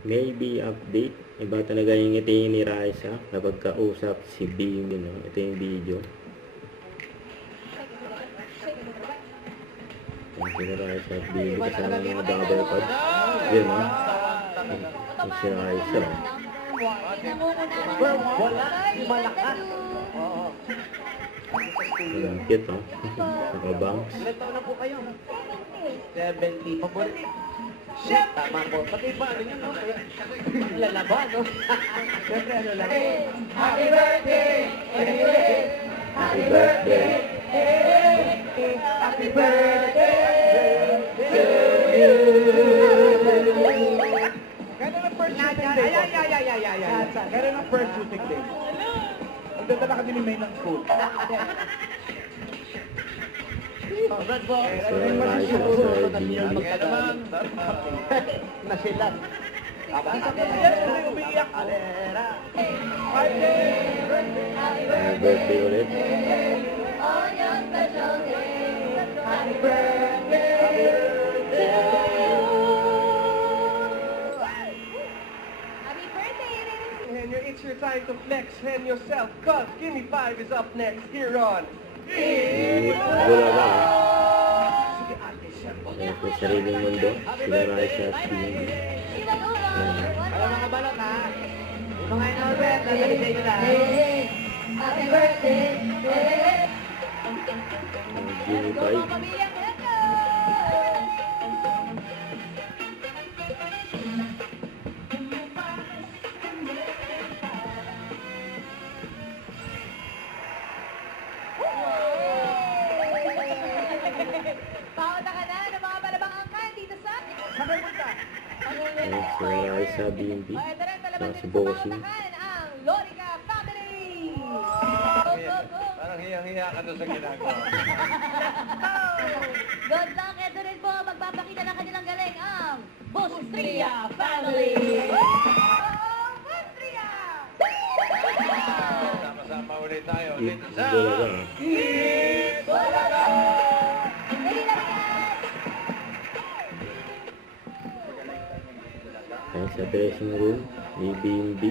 Maybe update. Iba talaga yung ngiti ni Raisa kapag kausap si Bing, you know. Ito yung video. Yung si Raisa at Bing kasama mga double pod. Yun, no? Yung si Raisa. Wala, malakas. Oo. Ang cute, no? Nakabangs. Ilan taon na po kayo? 70. Paborito. Shit! Tama po. Pati ba, ano yun, no? Lalaba, no? Siyempre, ano lang. Happy birthday! Happy birthday! Happy birthday to you! Gano'n ang first shooting day ko? Gano'n ang first shooting day? Magdadala ka din ni May ng food. Brad po. Nasilan. Umiiyak ko. Happy birthday ulit. Happy birthday to you. Happy birthday! Henyo, it's your time to flex hen yourself. Cause Gimme 5 is up next here on Wala ba? Kaya sa sariling mundo, sila Raisa at Bing. Alam mga balot ha. Yung mga Norbert, nagalisay nila. Happy birthday! Jimmy Go 5. mga pamilyang hello! Pauna ka na ng mga malabang angkan dito sa... Ayun, si Raisa, Bing. O, ito rin, talaban Si din sa Bossing. pauntakan ang Lorica Family! Go, go, go! Parang hiyang-hiya ka doon sa ginagawa. Good luck! Ito rin po, magpapakita ng kanilang galing ang Bustria Family! Bustria! Sama-sama ulit tayo. Eat Dito sa... Bulaga. Dali lang yan! Ayun sa dressing room ni B&B.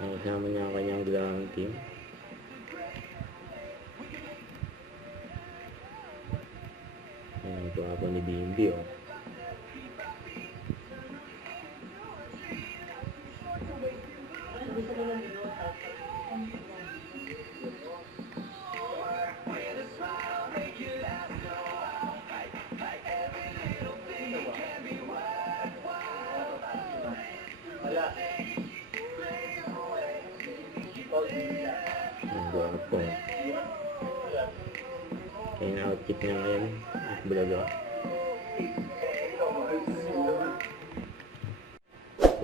Ayun, kasama niya ang kanyang glang team. Ayun, ito ako ni B&B, oh. Ang gwapo. Kaya yung outfit niya ngayon, Bulaga.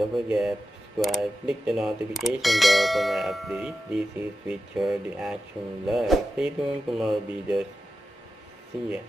Don't forget, subscribe, click the notification bell for my updates. This is Richard the Action Live. Stay tuned for more videos. See ya.